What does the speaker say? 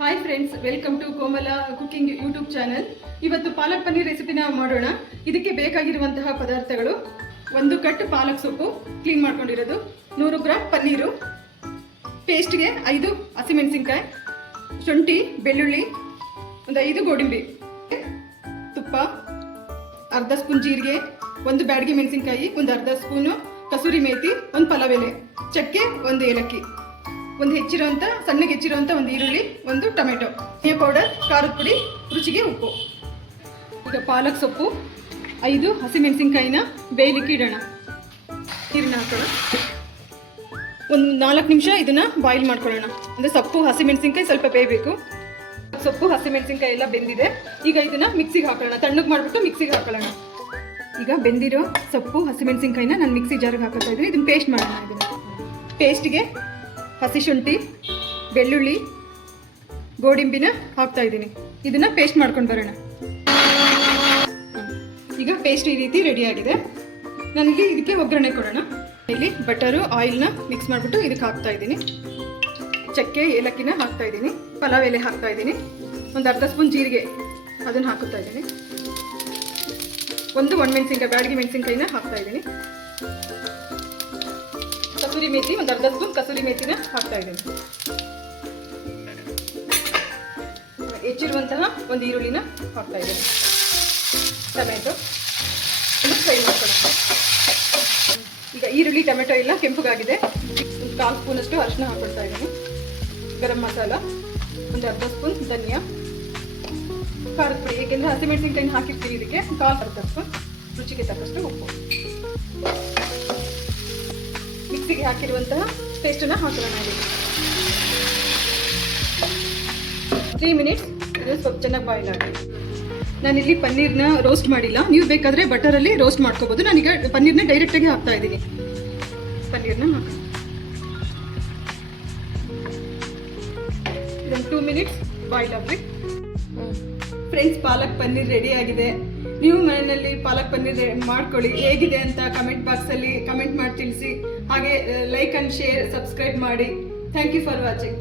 Hi friends, welcome to Komala cooking YouTube channel. ಇವತ್ತು ಪಾಲಕ್ ಪನ್ನೀರ್ ರೆಸಿಪಿನ ಮಾಡೋಣ. ಇದಕ್ಕೆ ಬೇಕಾಗಿರುವಂತಹ ಪದಾರ್ಥಗಳು: 1 ಕಟ್ ಪಾಲಕ್ ಸೊಪ್ಪು ಕ್ಲೀನ್ ಮಾಡ್ಕೊಂಡಿರೋದು, 100 ಗ್ರಾಂ ಪನ್ನೀರು, ಪೇಸ್ಟ್ಗೆ 5 ಹಸಿಮೆಣಸಿನ್ಕಾಯಿ, ಶುಂಠಿ, ಬೆಳ್ಳುಳ್ಳಿ, ಒಂದು 5 ಗೋಡಂಬಿ, ತುಪ್ಪ, ಅರ್ಧ ಸ್ಪೂನ್ ಜೀರಿಗೆ, 1 ಬ್ಯಾಡಗಿ ಮೆಣಸಿನ್ಕಾಯಿ, ಒಂದು ಅರ್ಧ ಸ್ಪೂನು ಕಸೂರಿ ಮೇಥಿ, 1 ಪಲಾವ್ ಎಲೆ, ಚಕ್ಕೆ, 1 ಏಲಕ್ಕಿ, ಒಂದು ಸಣ್ಣಗೆ ಹೆಚ್ಚಿರುವಂಥ 1 ಈರುಳ್ಳಿ, 1 ಟೊಮೆಟೊ, ಧನಿಯಾ ಪೌಡರ್, ಖಾರದ ಪುಡಿ, ರುಚಿಗೆ ಉಪ್ಪು. ಈಗ ಪಾಲಕ್ ಸೊಪ್ಪು 5 ಹಸಿಮೆಣಸಿನ್ಕಾಯಿನ ಬೇಯಲಿಕ್ಕೆ ಇಡೋಣ. ನೀರನ್ನ ಹಾಕೋಣ. ಒಂದು 4 ನಿಮಿಷ ಇದನ್ನ ಬಾಯ್ಲ್ ಮಾಡ್ಕೊಳ್ಳೋಣ. ಅಂದರೆ ಸೊಪ್ಪು ಹಸಿಮೆಣಸಿನ್ಕಾಯಿ ಸ್ವಲ್ಪ ಬೇಯಬೇಕು. ಸೊಪ್ಪು ಹಸಿಮೆಣಸಿನ್ಕಾಯಿ ಎಲ್ಲ ಬೆಂದಿದೆ. ಈಗ ಇದನ್ನ ಮಿಕ್ಸಿಗೆ ಹಾಕೊಳ್ಳೋಣ. ತಣ್ಣಗೆ ಮಾಡಿಬಿಟ್ಟು ಮಿಕ್ಸಿಗೆ ಹಾಕೊಳ್ಳೋಣ. ಈಗ ಬೆಂದಿರೋ ಸೊಪ್ಪು ಹಸಿಮೆಣಸಿನ್ಕಾಯಿನ ನಾನು ಮಿಕ್ಸಿ ಜಾರ್ಗೆ ಹಾಕೋತಾ ಇದ್ದೀನಿ. ಇದನ್ನ ಪೇಸ್ಟ್ ಮಾಡೋಣ. ಇದನ್ನು ಪೇಸ್ಟ್ಗೆ ಹಸಿ ಶುಂಠಿ, ಬೆಳ್ಳುಳ್ಳಿ, ಗೋಡಂಬಿನ ಹಾಕ್ತಾ ಇದ್ದೀನಿ. ಇದನ್ನ ಪೇಸ್ಟ್ ಮಾಡ್ಕೊಂಡು ಬರೋಣ. ಈಗ ಪೇಸ್ಟ್ ಈ ರೀತಿ ರೆಡಿ ಆಗಿದೆ. ನಾನಿಲ್ಲಿ ಇದಕ್ಕೆ ಒಗ್ಗರಣೆ ಕೊಡೋಣ. ಇಲ್ಲಿ ಬಟರು, ಆಯಿಲ್ನ ಮಿಕ್ಸ್ ಮಾಡಿಬಿಟ್ಟು ಇದಕ್ಕೆ ಹಾಕ್ತಾ ಇದ್ದೀನಿ. ಚಕ್ಕೆ, ಏಲಕ್ಕಿನ ಹಾಕ್ತಾ ಇದ್ದೀನಿ. ಪಲಾವ್ ಎಲೆ ಹಾಕ್ತಾ ಇದ್ದೀನಿ. ಒಂದು ಅರ್ಧ ಸ್ಪೂನ್ ಜೀರಿಗೆ ಅದನ್ನು ಹಾಕುತ್ತಾ ಇದ್ದೀನಿ. 1 ಒಣಮೆಣಸಿನ್ಕಾಯಿ, ಬ್ಯಾಡಗಿ ಮೆಣಸಿನ್ಕಾಯಿನ ಹಾಕ್ತಾ ಇದ್ದೀನಿ. ಕಸೂರಿ ಮೇಥಿ, ಒಂದು ಅರ್ಧ ಸ್ಪೂನ್ ಕಸೂರಿ ಮೇಥಿನ ಹಾಕ್ತಾ ಇದ್ದೀನಿ. ಹೆಚ್ಚಿರುವಂತಹ 1 ಈರುಳ್ಳಿನ ಹಾಕ್ತಾ ಇದ್ದೀನಿ. ಟೊಮೆಟೊ ಫ್ರೈ ಮಾಡ್ಕೊಳ್ಳೋಣ. ಈಗ ಈರುಳ್ಳಿ ಟೊಮೆಟೊ ಎಲ್ಲ ಕೆಂಪುಗಾಗಿದೆ. 1/4 ಸ್ಪೂನಷ್ಟು ಅರಿಶಿನ ಹಾಕೊಳ್ತಾ ಇದ್ದೀನಿ. ಗರಂ ಮಸಾಲ, ಒಂದು ಅರ್ಧ ಸ್ಪೂನ್ ಧನಿಯಾ, ಖಾರದ ಪುಡಿ, ಏಕೆಂದರೆ ಹಸಿಮೆಣಸಿನ್ಕಾಯಿನ ಹಾಕಿರ್ತೀವಿ. ಇದಕ್ಕೆ 1/4 ಸ್ಪೂನ್, ರುಚಿಗೆ ತಕ್ಕಷ್ಟು ಉಪ್ಪು. ಮಿಕ್ಸಿಗೆ ಹಾಕಿರುವಂತಹ ಪೇಸ್ಟನ್ನು ಹಾಕೋಣ. 3 ಮಿನಿಟ್ಸ್ ಇದು ಸ್ವಲ್ಪ ಚೆನ್ನಾಗಿ ಬಾಯ್ಲ್ ಆಗಿ. ನಾನಿಲ್ಲಿ ಪನ್ನೀರ್ನ ರೋಸ್ಟ್ ಮಾಡಿಲ್ಲ. ನೀವು ಬೇಕಾದರೆ ಬಟರಲ್ಲಿ ರೋಸ್ಟ್ ಮಾಡ್ಕೋಬೋದು. ನಾನೀಗ ಪನ್ನೀರ್ನ ಡೈರೆಕ್ಟಾಗಿ ಹಾಕ್ತಾ ಇದ್ದೀನಿ. ಪನ್ನೀರ್ನ ಇದನ್ನು 2 ಮಿನಿಟ್ಸ್ ಬಾಯ್ಲ್ ಆಗಲಿ. ಫ್ರೆಂಡ್ಸ್, ಪಾಲಕ್ ಪನ್ನೀರ್ ರೆಡಿ ಆಗಿದೆ. ನೀವು ಮನೆಯಲ್ಲಿ ಪಾಲಕ್ ಪನ್ನೀರ್ ಮಾಡ್ಕೊಳ್ಳಿ. ಹೇಗಿದೆ ಅಂತ ಕಮೆಂಟ್ ಬಾಕ್ಸಲ್ಲಿ ಕಮೆಂಟ್ ಮಾಡಿ ತಿಳಿಸಿ. ಹಾಗೆ ಲೈಕ್ ಆ್ಯಂಡ್ ಶೇರ್, ಸಬ್ಸ್ಕ್ರೈಬ್ ಮಾಡಿ. Thank you for watching.